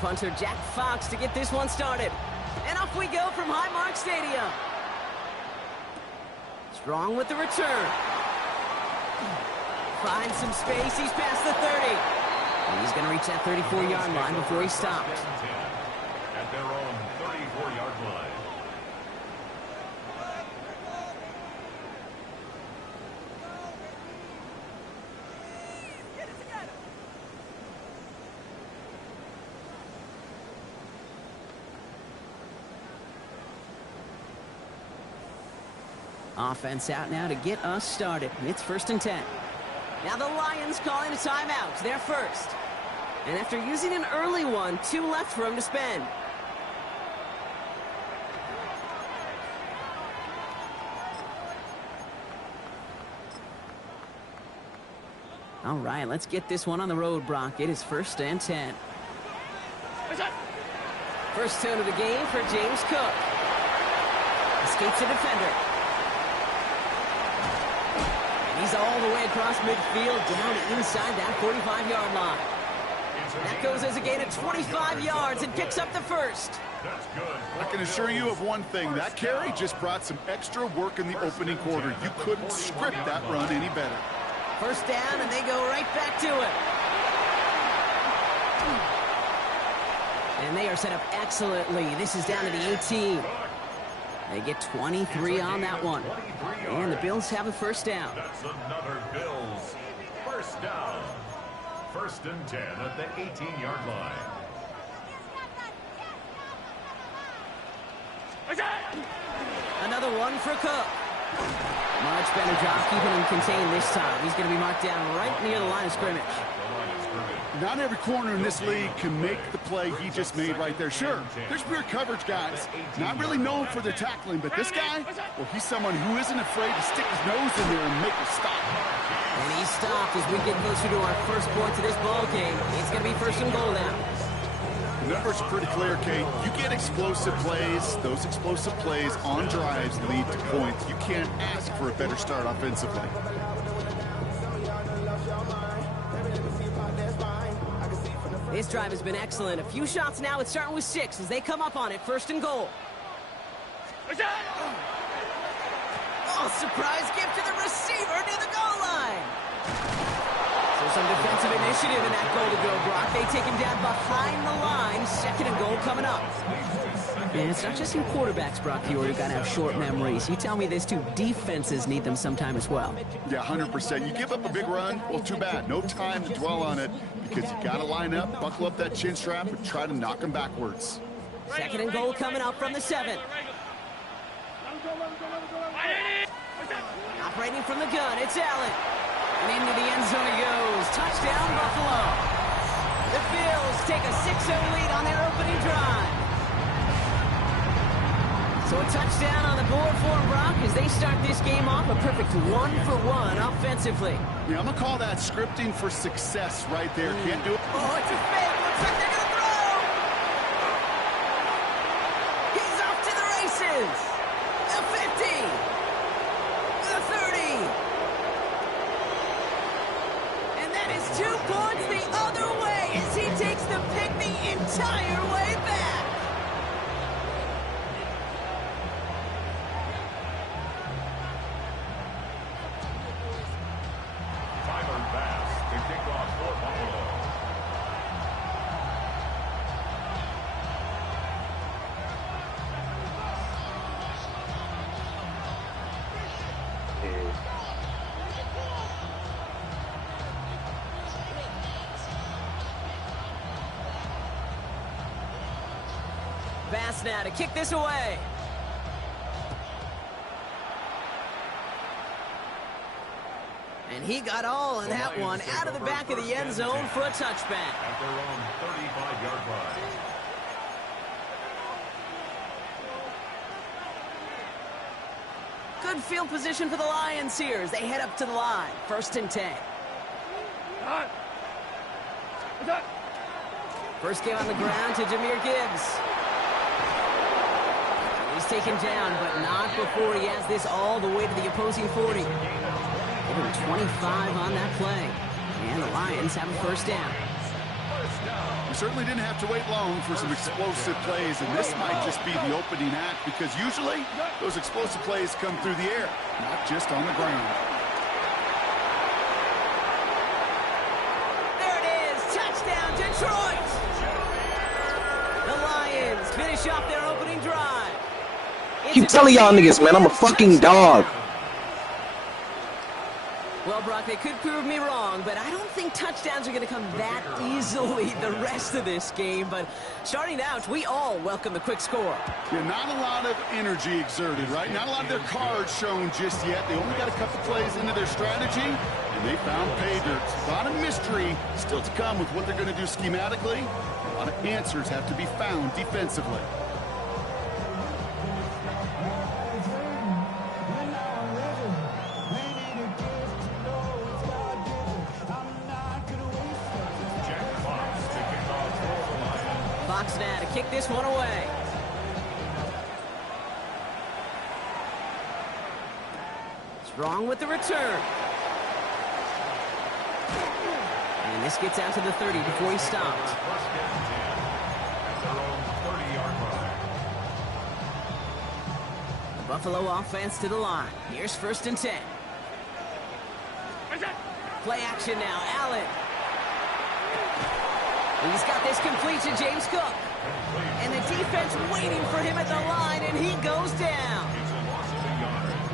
punter Jack Fox to get this one started. And off we go from Highmark Stadium. Strong with the return. Finds some space. He's past the 30. And he's going to reach that 34-yard line before he stops. At their own 34-yard line. Offense out now to get us started. It's 1st and 10. Now the Lions calling a timeout. They're first. And after using an early one, 2 left for him to spend. All right, let's get this one on the road, Brock. It is 1st and 10. First tone of the game for James Cook. Escapes the defender. He's all the way across midfield, down inside that 45-yard line. That goes as a gain of 25 yards and picks up the first. I can assure you of one thing. That carry just brought some extra work in the opening quarter. You couldn't script that run any better. First down, and they go right back to it. And they are set up excellently. This is down to the 18. They get 23 on that one. And the Bills have a first down. That's another Bills first down. 1st and 10 at the 18-yard line. Another one for Cook. Much better job keeping him contained this time. He's going to be marked down right near the line of scrimmage. Not every corner in this league can make the play he just made right there. Sure, there's pure coverage guys, not really known for their tackling, but this guy, well, he's someone who isn't afraid to stick his nose in there and make a stop. And he stopped as we get closer to our first point to this ball game. It's going to be 1st and goal now. The numbers are pretty clear, Kate. You get explosive plays. Those explosive plays on drives lead to points. You can't ask for a better start offensively. This drive has been excellent. A few shots now. It's starting with 6 as they come up on it. 1st and goal. Oh, surprise gift to the receiver near the goal line. So some defensive initiative in that goal to go, Brock. They take him down behind the line. 2nd and goal coming up. And it's not just in quarterbacks, Brock Fiore, who got to have short memories. You tell me these 2 defenses need them sometime as well. Yeah, 100%. You give up a big run, well, too bad. No time to dwell on it because you got to line up, buckle up that chin strap, and try to knock them backwards. 2nd and goal coming up from the 7. Operating from the gun, it's Allen. And into the end zone he goes. Touchdown, Buffalo. The Bills take a 6-0 lead on their opening drive. So a touchdown on the board for Brock as they start this game off a perfect 1-for-1 offensively. Yeah, I'm going to call that scripting for success right there. Can't do it. Oh, it's a fake. Looks like they're going to throw. He's off to the races. The 50. The 30. And that is 2 points the other way as he takes the pick the entire way back. Bass now to kick this away. And he got all in that one out of the back of the end zone for a touchback. At their own 35-yard line. Good field position for the Lions here as they head up to the line. 1st and 10. First game on the ground to Jahmyr Gibbs. He's taken down, but not before he has this all the way to the opposing 40. Give him 25 on that play. And the Lions have a first down. First down. We certainly didn't have to wait long for some explosive plays, and this might just be the opening act because usually those explosive plays come through the air, not just on the ground. There it is. Touchdown, Detroit. The Lions finish off their opening drive. Keep telling y'all niggas, man, I'm a fucking dog. Well, Brock, they could prove me wrong, but I don't think touchdowns are going to come that easily the rest of this game. But starting out, we all welcome the quick score. Yeah, not a lot of energy exerted, right? Not a lot of their cards shown just yet. They only got a couple plays into their strategy, and they found pay dirt. A lot of mystery still to come with what they're going to do schematically. A lot of answers have to be found defensively. Fox now to kick this one away. Strong with the return. And this gets out to the 30 before he stopped. First and 10 at their own 30-yard line. The Buffalo offense to the line. Here's first and 10. Play action now. Allen. He's got this complete to James Cook. And the defense waiting for him at the line, and he goes down.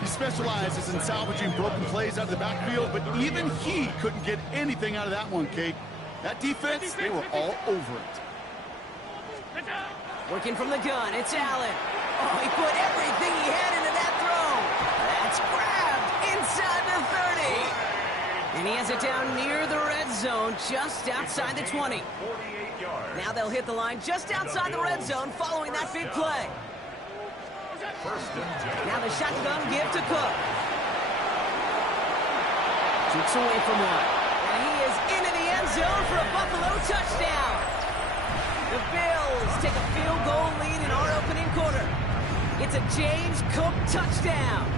He specializes in salvaging broken plays out of the backfield, but even he couldn't get anything out of that one, Kate. That defense, they were all over it. Working from the gun, it's Allen. Oh, he put everything he had into that throw. That's grabbed inside the 30. And he has it down near the red zone, just outside the 20. 48 yards. Now they'll hit the line just outside the red zone following that big play. First and 10. Now the shotgun give to Cook. Kicks away from one. And he is into the end zone for a Buffalo touchdown. The Bills take a field goal lead in our opening quarter. It's a James Cook touchdown.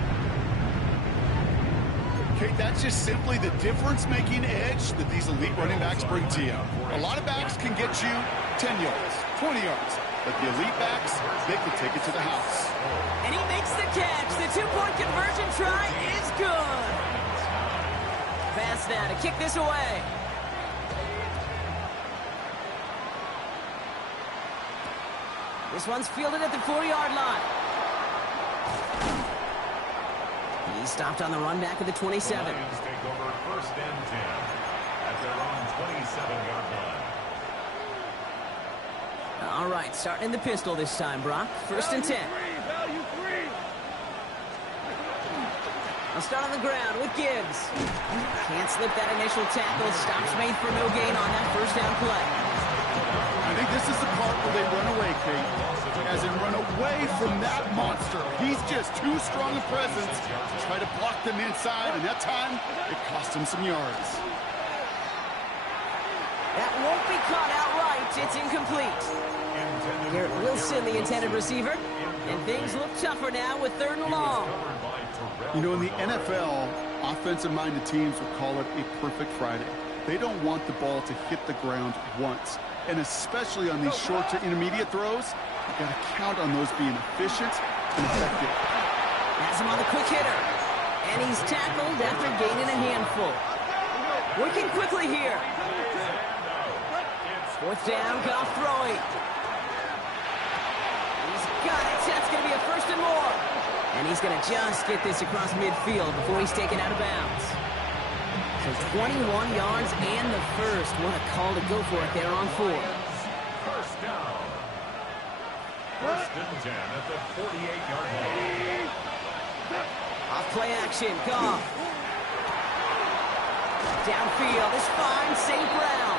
Kate, that's just simply the difference-making edge that these elite running backs bring to you. A lot of backs can get you 10 yards, 20 yards, but the elite backs, they can take it to the house. And he makes the catch. The two-point conversion try is good. Pass now to kick this away. This one's fielded at the 4-yard line. He stopped on the run back of the 27. The Lions take over first and 10 at their own 27-yard line. All right, starting in the pistol this time, Brock. First and 10. I'll start on the ground with Gibbs. Can't slip that initial tackle. Stops made for no gain on that first down play. I think this is the part where they run away, Kate. As in run away from that monster. He's just too strong a presence to try to block them inside, and that time, it cost him some yards. That won't be caught outright. It's incomplete. Garrett Wilson, the intended receiver. And things look tougher now with 3rd and long. You know, in the NFL, offensive-minded teams would call it a perfect Friday. They don't want the ball to hit the ground once. And especially on these short to intermediate throws, you've got to count on those being efficient and effective. Has him on the quick hitter. And he's tackled after gaining a handful. Working quickly here. 4th down, Goff throwing. He's got it. That's going to be a 1st and more. And he's going to just get this across midfield before he's taken out of bounds. So 21 yards and the first. What a call to go for it there on 4. First down. First and 10 at the 48-yard line. Off play action, Goff. Downfield, this finds St. Brown.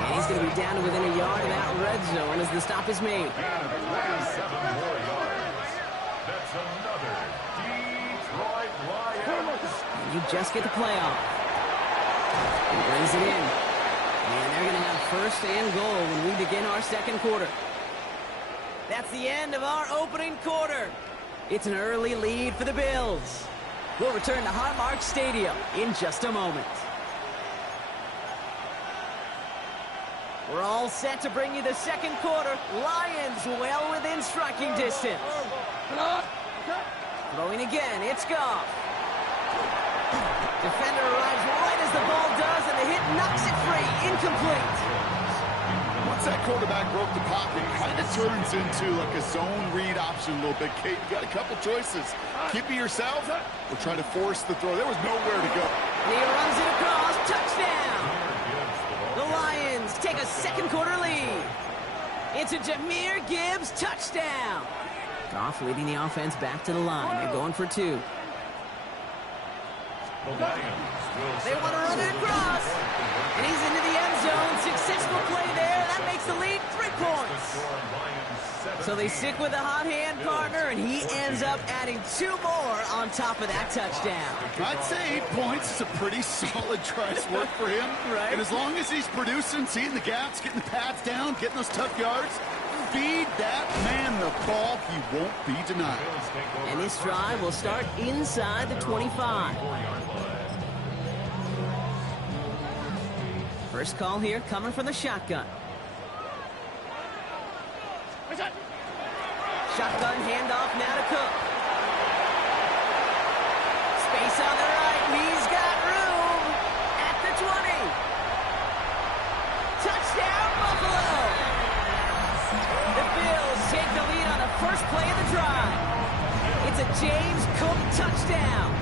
And he's going to be down to within a yard of that red zone as the stop is made. And 27 more yards. That's another Detroit Lions. And you just get the playoff. He brings it in. And they're going to have 1st and goal when we begin our 2nd quarter. That's the end of our opening quarter. It's an early lead for the Bills. We'll return to Highmark Stadium in just a moment. We're all set to bring you the second quarter. Lions well within striking distance. Throwing again, it's Goff. Defender arrives right as the ball does, and the hit knocks it free. Incomplete. Once that quarterback broke the pocket, it kind of turns into like a zone read option a little bit. Kate, you got a couple choices. Keep it yourself or try to force the throw. There was nowhere to go. And he runs it across. Touchdown. The Lions take a second quarter lead. It's a Jahmyr Gibbs touchdown. Goff leading the offense back to the line. They're going for two. They want to run it across. And he's into the end zone. Successful play there. That makes the lead 3 points. So they stick with the hot hand partner, and he ends up adding 2 more on top of that touchdown. I'd say 8 points is a pretty solid try's work for him. Right. And as long as he's producing, seeing the gaps, getting the pads down, getting those tough yards, feed that man the ball. He won't be denied. And this drive will start inside the 25. First call here coming from the shotgun. Shotgun handoff now to Cook. Space on the right. He's got room at the 20. Touchdown, Buffalo. The Bills take the lead on the first play of the drive. It's a James Cook touchdown.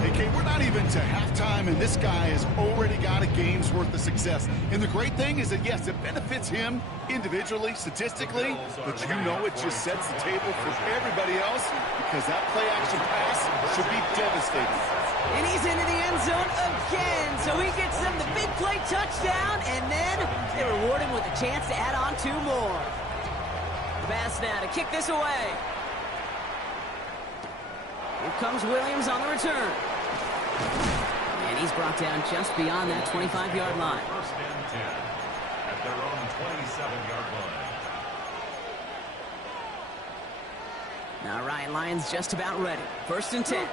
Hey, Kate, we're not even to halftime, and this guy has already got a game's worth of success. And the great thing is that, yes, it benefits him individually, statistically, but you know it just sets the table for everybody else because that play-action pass should be devastating. And he's into the end zone again, so he gets them the big play touchdown, and then they reward him with a chance to add on 2 more. Pass now to kick this away. Here comes Williams on the return. And he's brought down just beyond that 25-yard line. First and 10 at their own 27-yard line. All right, Lions just about ready. First and 10.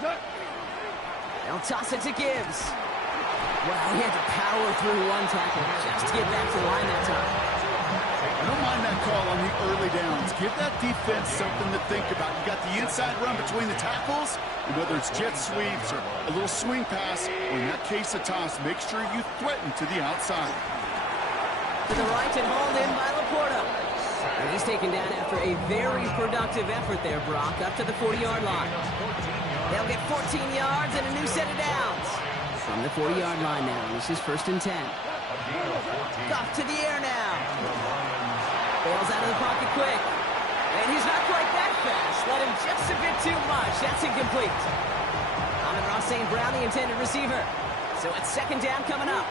They'll toss it to Gibbs. Wow, he had to power through 1 tackle just to get back to the line that time. I don't mind that call on the early downs. Give that defense something to think about. You got the inside run between the tackles, and whether it's jet sweeps or a little swing pass, or in that case a toss, make sure you threaten to the outside. To the right and hauled in by Laporta. And he's taken down after a very productive effort there, Brock, up to the 40-yard line. They'll get 14 yards and a new set of downs. From the 40-yard line now, this is first and 10. Goff to the air now. Bails out of the pocket quick. And he's not quite that fast. Let him just a bit too much. That's incomplete. Amon-Ra St. Brown, the intended receiver. So it's second down coming up.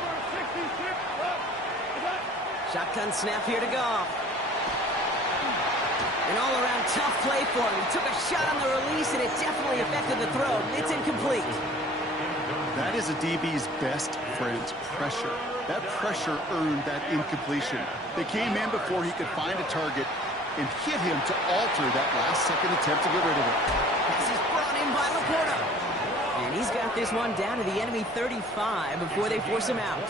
Shotgun snap here to Goff. An all-around tough play for him. He took a shot on the release, and it definitely affected the throw. It's incomplete. That is a DB's best friend, pressure. That pressure earned that incompletion. They came in before he could find a target and hit him to alter that last-second attempt to get rid of it. This is brought in by Laporta. And he's got this one down to the enemy 35 before they force him out.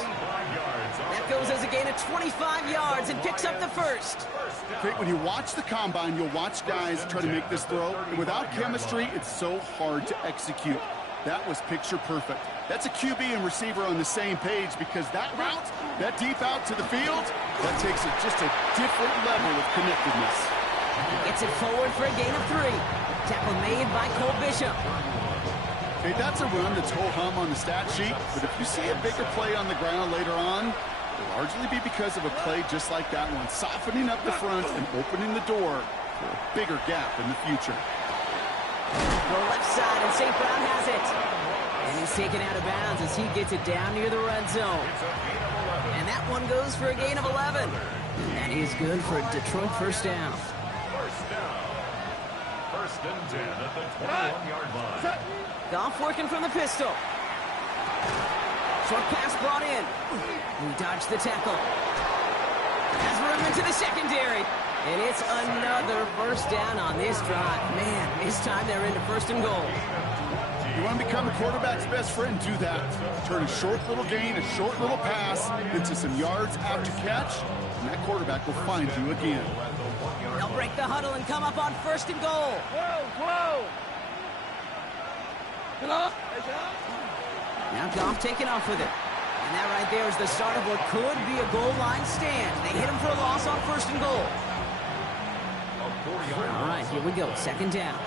That goes as a gain of 25 yards and picks up the first. Okay, when you watch the combine, you'll watch guys try to make this throw. And without chemistry, it's so hard to execute. That was picture perfect. That's a QB and receiver on the same page because that route, that deep out to the field, that takes it just a different level of connectedness. Gets it forward for a gain of 3. Tackle made by Cole Bishop. Okay, that's a run that's ho-hum on the stat sheet, but if you see a bigger play on the ground later on, it'll largely be because of a play just like that one, softening up the front and opening the door for a bigger gap in the future. The left side, and St. Brown has it. And he's taken out of bounds as he gets it down near the red zone. And that one goes for a gain of 11. That is good for a Detroit first down. First down. First and 10 at the 21-yard line. Goff working from the pistol. Short pass brought in. He dodged the tackle. Has room into the secondary. And it's another first down on this drive. Man, this time they're into first and goal. You want to become a quarterback's best friend, do that. Turn a short little gain, a short little pass into some yards after catch, and that quarterback will find you again. They'll break the huddle and come up on 1st and goal. Now Goff taking off with it. And that right there is the start of what could be a goal line stand. They hit him for a loss on 1st and goal. All right, here we go. 2nd down.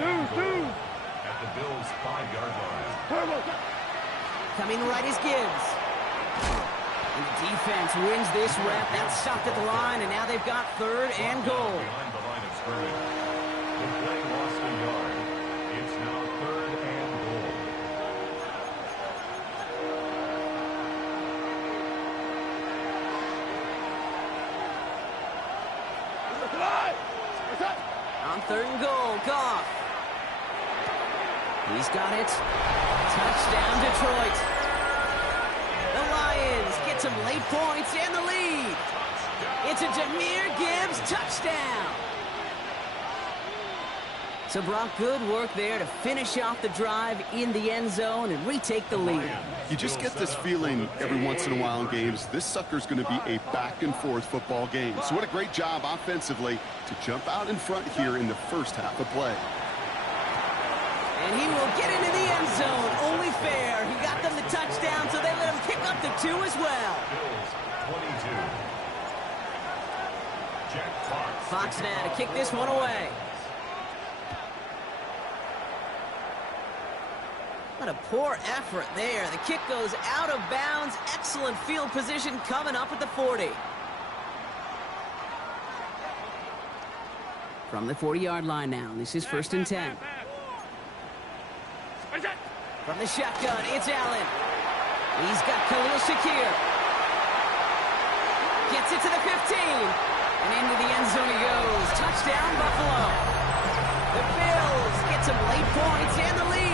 At the Bills' 5-yard line. Coming right is Gibbs. And the defense wins this rep. That's stopped at the line, and now they've got 3rd and goal. Behind the line of scrimmage. The play lost a yard. It's now 3rd and goal. On 3rd and goal, Goff. He's got it. Touchdown, Detroit. The Lions get some late points and the lead. It's a Jahmyr Gibbs touchdown. So, Brock, good work there to finish off the drive in the end zone and retake the lead. You just get this feeling every once in a while in games, this sucker's going to be a back-and-forth football game. So what a great job offensively to jump out in front here in the first half of play. And he will get into the end zone. Only fair. He got them the touchdown, so they let him pick up the 2 as well. Bills 22. Jack Fox. Fox now to kick this one away. What a poor effort there. The kick goes out of bounds. Excellent field position coming up at the 40. From the 40-yard line now. This is 1st and 10. From the shotgun, it's Allen. He's got Khalil Shakir. Gets it to the 15. And into the end zone he goes. Touchdown, Buffalo. The Bills get some late points and the lead.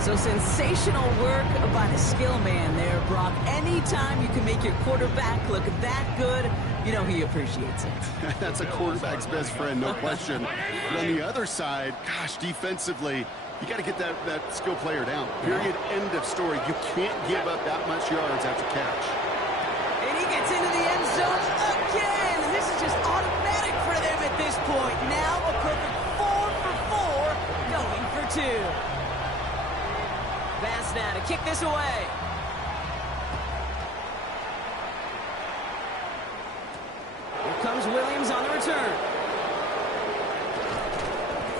So sensational work by the skill man there, Brock. Anytime you can make your quarterback look that good, you know he appreciates it. That's a quarterback's best friend, no question. But on the other side, gosh, defensively, you got to get that skill player down. Period, end of story. You can't give up that much yards after catch. And he gets into the end zone again. And this is just automatic for them at this point. Now a perfect 4 for 4, going for 2. Bass now to kick this away. Here comes Williams on the return.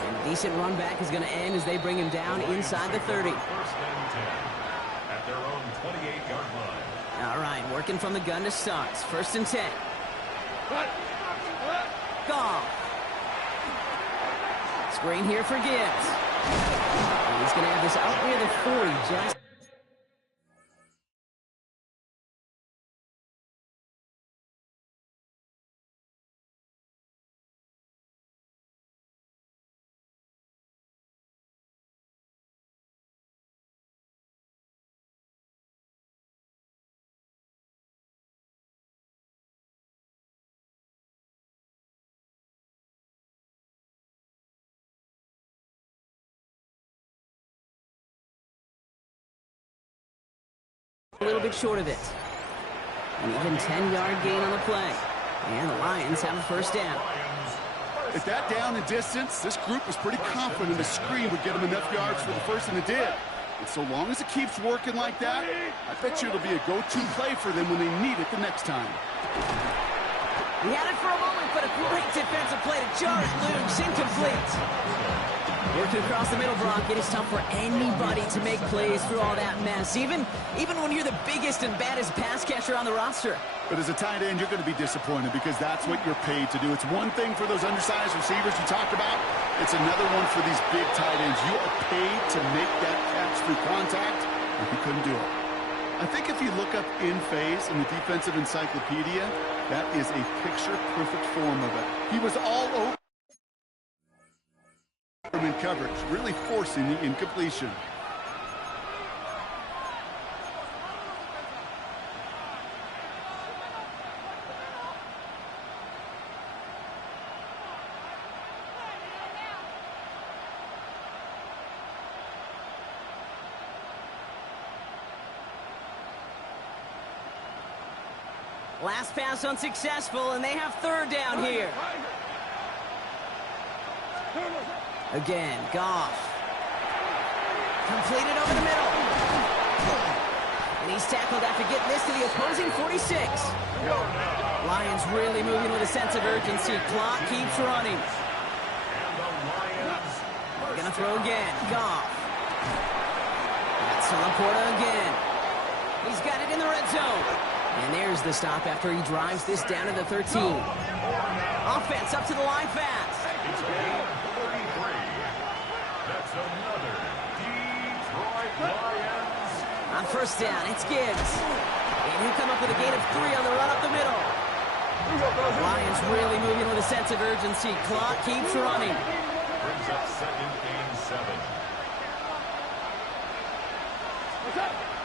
And a decent run back is going to end as they bring him down inside the 30. 1st and 10. At their own 28-yard line. All right, working from the gun to start. 1st and 10. Goff. Screen here for Gibbs. And he's going to have this out near the 40, just. A little bit short of it. An even 10-yard gain on the play. And the Lions have a 1st down. At that down and distance, this group was pretty confident the screen would get them enough yards for the 1st, and it did. And so long as it keeps working like that, I bet you it'll be a go-to play for them when they need it the next time. He had it for a moment, but a great defensive play to jar it loose. Incomplete. Working across the middle, Brock, it is tough for anybody to make plays through all that mess, even when you're the biggest and baddest pass catcher on the roster. But as a tight end, you're going to be disappointed because that's what you're paid to do. It's one thing for those undersized receivers you talked about. It's another one for these big tight ends. You are paid to make that catch through contact, and he couldn't do it. I think if you look up in phase in the defensive encyclopedia, that is a picture-perfect form of it. He was all over in coverage, really forcing the incompletion. Last pass unsuccessful, and they have third down here. Again, Goff. Completed over the middle. And he's tackled after getting this to the opposing 46. Lions really moving with a sense of urgency. Clock keeps running. They're going to throw again. Goff. That's Laporta again. He's got it in the red zone. And there's the stop after he drives this down to the 13. Offense up to the line fast. It's game 33. That's another Detroit Lions. On first down, it's Gibbs. And he'll come up with a gain of 3 on the run up the middle. Lions really moving with a sense of urgency. Clock keeps running. Brings up second and 7.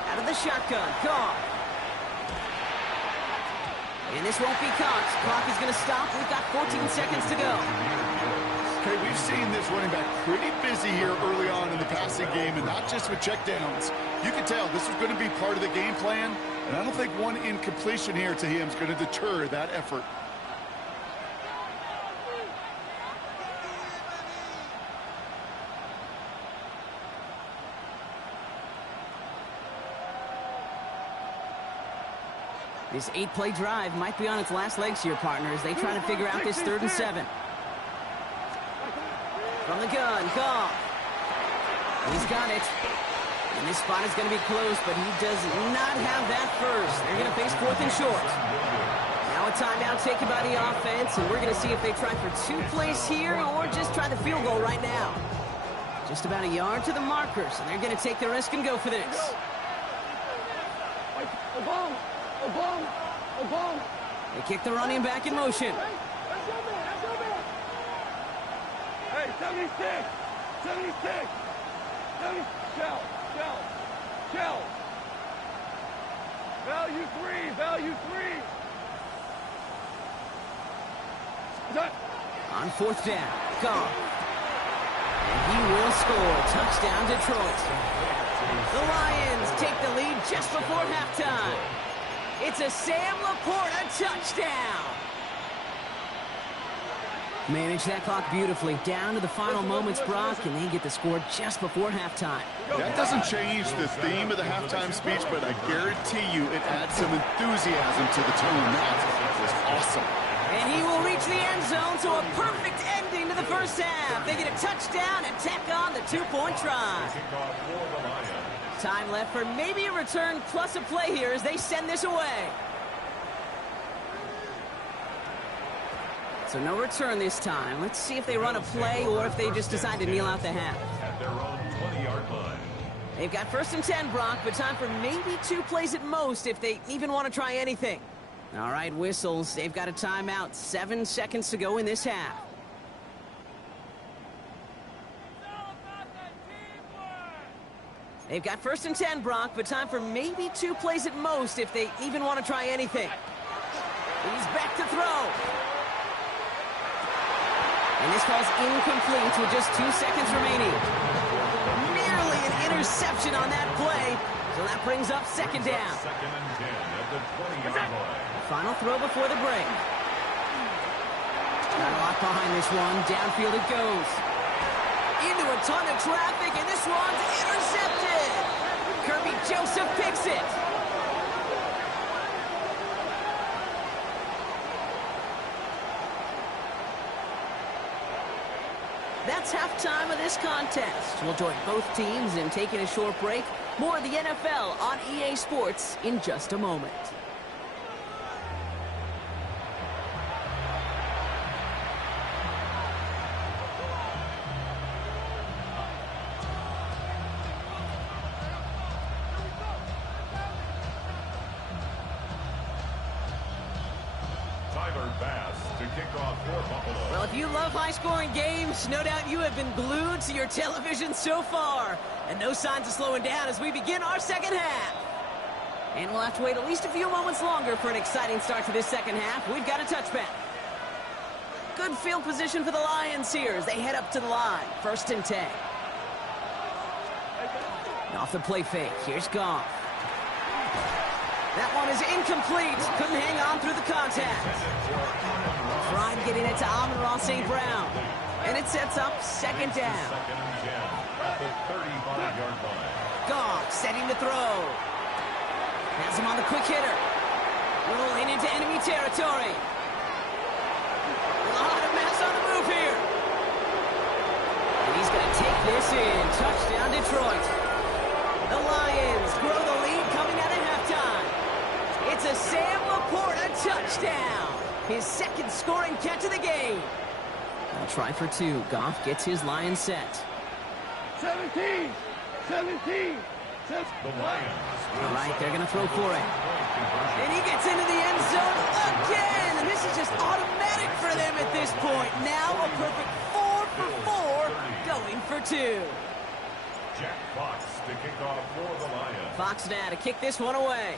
Out of the shotgun, Goff. And this won't be caught. Clock is going to stop. We've got 14 seconds to go. Okay, we've seen this running back pretty busy here early on in the passing game, and not just with checkdowns. You can tell this is going to be part of the game plan, and I don't think one incompletion here to him is going to deter that effort. This 8-play drive might be on its last legs here, partners. They try to figure out this 3rd and 7. From the gun, Goff. He's got it. And this spot is going to be close, but he does not have that first. They're going to face 4th and short. Now a timeout taken by the offense, and we're going to see if they try for 2 plays here or just try the field goal right now. Just about a yard to the markers, and they're going to take the risk and go for this. They kick the running back in motion. Hey, 76! 76! 70, shell! Value 3! On 4th down, Goff. And he will score. Touchdown, Detroit. The Lions take the lead just before halftime. It's a Sam Laporta touchdown. Manage that clock beautifully. Down to the final moments, Brock, and they get the score just before halftime. That doesn't change the theme of the halftime speech, but I guarantee you it adds some enthusiasm to the tone. That was awesome. And he will reach the end zone, so a perfect ending to the first half. They get a touchdown and tack on the 2-point try. Kickoff for the Lions. Time left for maybe a return plus a play here as they send this away. So no return this time. Let's see if they run a play or if they just decide to kneel out the half. At their own 20-yard line. They've got 1st and 10, Brock, but time for maybe 2 plays at most if they even want to try anything. All right, whistles. They've got a timeout. 7 seconds to go in this half. They've got 1st and 10, Brock, but time for maybe 2 plays at most if they even want to try anything. He's back to throw. And this ball's incomplete with just 2 seconds remaining. Nearly an interception on that play. So that brings up 2nd down. 2nd and 10 at the 20-yard line. Final throw before the break. Got a lot behind this one. Downfield it goes. Into a ton of traffic, and this one's intercepted. Kirby Joseph picks it. That's halftime of this contest. We'll join both teams in taking a short break. More of the NFL on EA Sports in just a moment. Well, if you love high-scoring games, no doubt you have been glued to your television so far. And no signs of slowing down as we begin our 2nd half. And we'll have to wait at least a few moments longer for an exciting start to this 2nd half. We've got a touchback. Good field position for the Lions here as they head up to the line. 1st and 10. And off the play fake, here's Goff. That one is incomplete. Couldn't hang on through the contact. Tried getting it to Amon-Ra St. Brown. And it sets up second down. Second and 10 at the 35-yard line. Goff setting to throw. Has him on the quick hitter. Rolling into enemy territory. A lot of mass on the move here. And he's going to take this in. Touchdown, Detroit. The Lions grow the lead coming out of halftime. It's a Sam Laporta touchdown. His second scoring catch of the game. They'll try for two. Goff gets his Lions set. 17! 17! The Lions. All right, they're going to throw for it. And he gets into the end zone again. And this is just automatic for them at this point. Now a perfect 4 for 4 going for two. Jack Fox to kick off for the Lions. Fox now to kick this one away.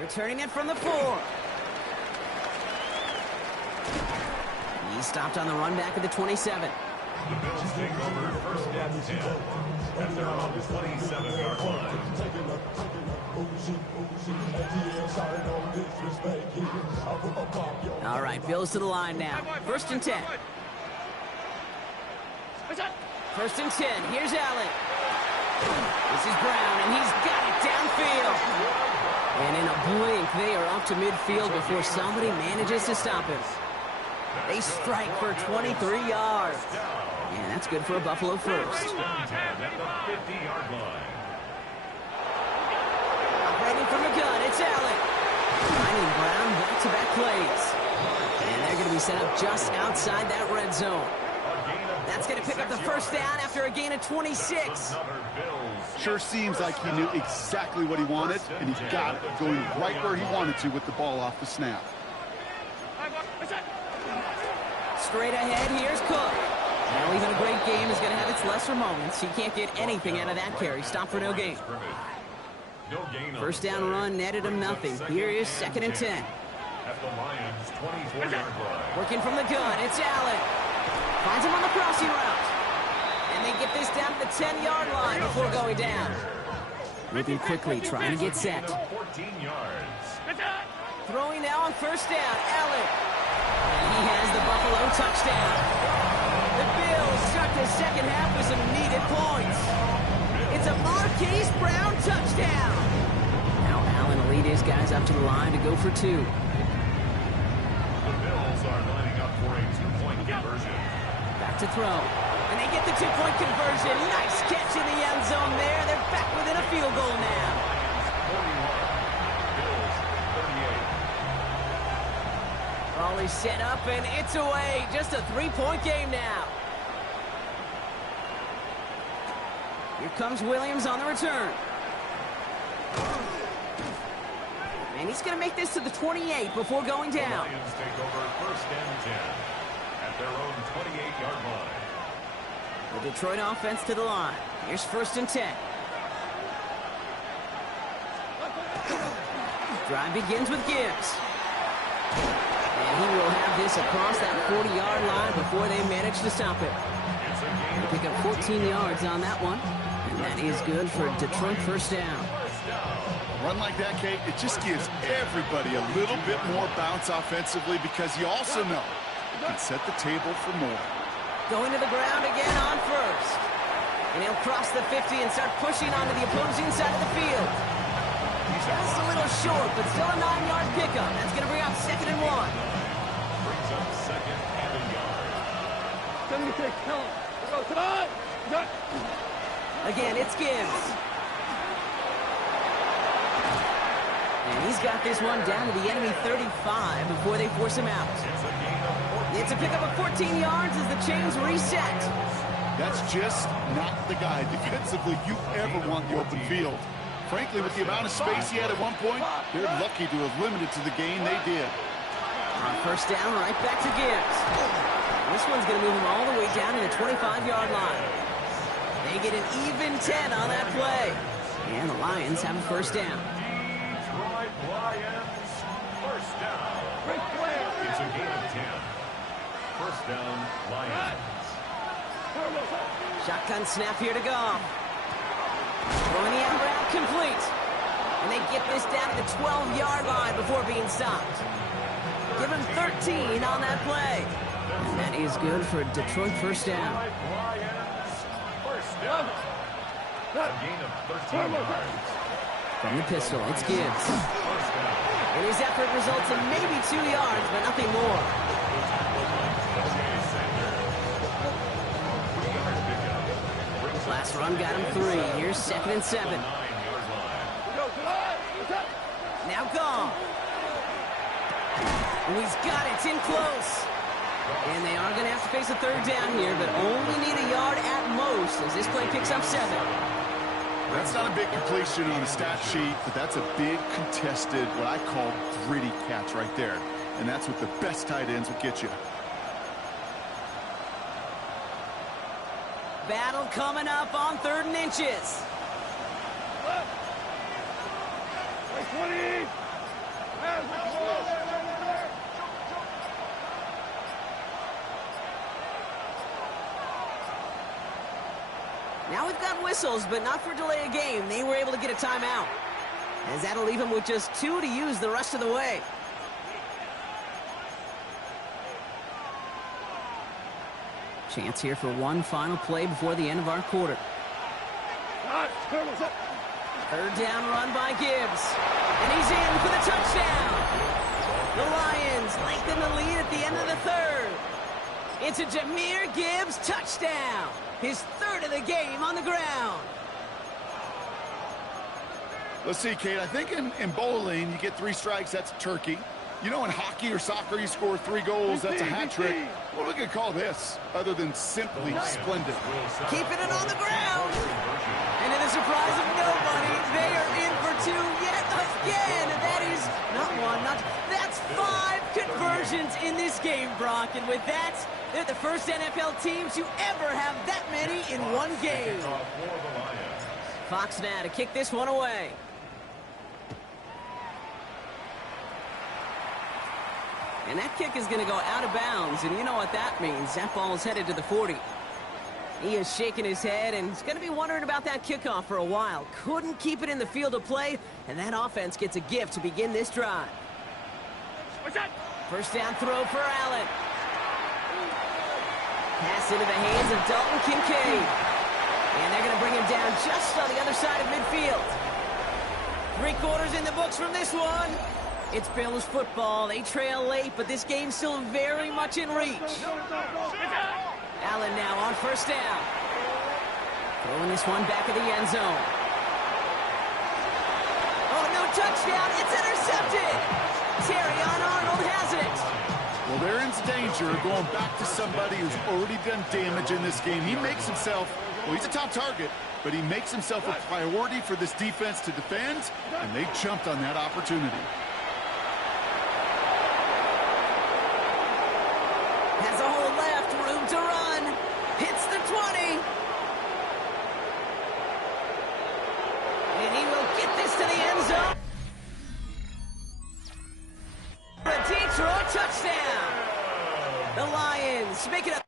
Returning it from the 4. He stopped on the run back at the 27. The Bills take over first and 10 at their own 27-yard line. All right, Bills to the line now. First and 10. First and 10. Here's Allen. This is Brown, and he's got it downfield. And in a blink, they are up to midfield before somebody manages to stop him. They strike for 23 yards. And that's good for a Buffalo first. First and 10 at the 50-yard line. Operating from the gun, it's Allen. Finding Brown back-to-back plays. And they're going to be set up just outside that red zone. That's going to pick up the first down after a gain of 26. Sure seems like he knew exactly what he wanted, and he got it, going right where he wanted to with the ball off the snap. Straight ahead, here's Cook. Now even a great game is going to have its lesser moments. He can't get anything out of that carry. Stop for no gain. First down run netted him nothing. Here is second and 10. At the Lions' 24-yard line. Working from the gun, it's Allen. Finds him on the crossing route. And they get this down to the 10-yard line before going down. Moving quickly, trying to get set. 14 yards. Throwing now on first down, Allen. And he has the Buffalo touchdown. The Bills start the second half with some needed points. It's a Marquise Brown touchdown. Now Allen will lead his guys up to the line to go for two. The Bills are lining up for a two-point conversion. Back to throw. And they get the two-point conversion. Nice catch in the end zone there. They're back within a field goal now. 41. Bills 38. Ball is set up and it's away. Just a three-point game now. Here comes Williams on the return. And he's going to make this to the 28 before going down. The Lions take over first and 10 at their own 28-yard line. The Detroit offense to the line. Here's first and 10. Drive begins with Gibbs. And he will have this across that 40-yard line before they manage to stop it. They pick up 14 yards on that one. And that is good for Detroit first down. A run like that, Kate, it just gives everybody a little bit more bounce offensively because you also know it can set the table for more. Going to the ground again on first. And he'll cross the 50 and start pushing onto the opposing side of the field. Just a little short, but still a 9-yard pickup. That's going to bring up second and 1. Brings up second and a yard. 76, tell him. Go, come on! Again, it's Gibbs. And he's got this one down to the enemy 35 before they force him out. It's a pickup of 14 yards as the chains reset. That's just not the guy defensively you ever want the open field. Frankly, with the amount of space he had at one point, they're lucky to have limited to the gain they did. On first down, right back to Gibbs. This one's going to move him all the way down to the 25-yard line. They get an even 10 on that play. And the Lions have a first down. Detroit Lions, first down. It's a gain of 10. First down, Lions. Shotgun snap here to go. Throwing the out route complete. And they get this down to the 12-yard line before being stopped. Give him 13 on that play. And that is good for a Detroit first down. First down. A gain of 13 yards. From the pistol, it's Gibbs. And his effort results in maybe 2 yards, but nothing more. Last run got him 3. Here's 2nd and 7. Now gone. And he's got it. It's in close. And they are going to have to face a 3rd down here, but only need a yard at most as this play picks up 7. That's not a big completion on the stat sheet, but that's a big contested, what I call gritty catch right there. And that's what the best tight ends will get you. Battle coming up on 3rd and inches. 20. Now we've got whistles, but not for delay of game. They were able to get a timeout, as that'll leave them with just 2 to use the rest of the way. Chance here for one final play before the end of our quarter. 3rd down run by Gibbs. And he's in for the touchdown. The Lions lengthen the lead at the end of the 3rd. It's a Jahmyr Gibbs touchdown. His 3rd of the game on the ground. Let's see, Kate. I think in bowling, you get 3 strikes, that's turkey. You know, in hockey or soccer, you score 3 goals, that's a hat trick. What are we going to call this, other than simply splendid? Keeping it on the ground. And to the surprise of nobody, they are in for 2 yet again. That is not 1, not two. That's 5 conversions in this game, Brock. And with that, they're the first NFL team to ever have that many in one game. Fox now to kick this one away. And that kick is going to go out of bounds, and you know what that means. That ball is headed to the 40. He is shaking his head, and he's going to be wondering about that kickoff for a while. Couldn't keep it in the field of play, and that offense gets a gift to begin this drive. First down throw for Allen. Pass into the hands of Dalton Kincaid. And they're going to bring him down just on the other side of midfield. 3 quarters in the books from this one. It's Bills football. They trail late, but this game's still very much in reach. Allen now on first down. Throwing this one back of the end zone. Oh, no touchdown. It's intercepted. Terrion Arnold has it. Well, they're in danger of going back to somebody who's already done damage in this game. He makes himself, well, he's a top target, but he makes himself a priority for this defense to defend, and they jumped on that opportunity. Has a hole left, room to run. Hits the 20. And he will get this to the end zone. A Detroit touchdown. The Lions make it up.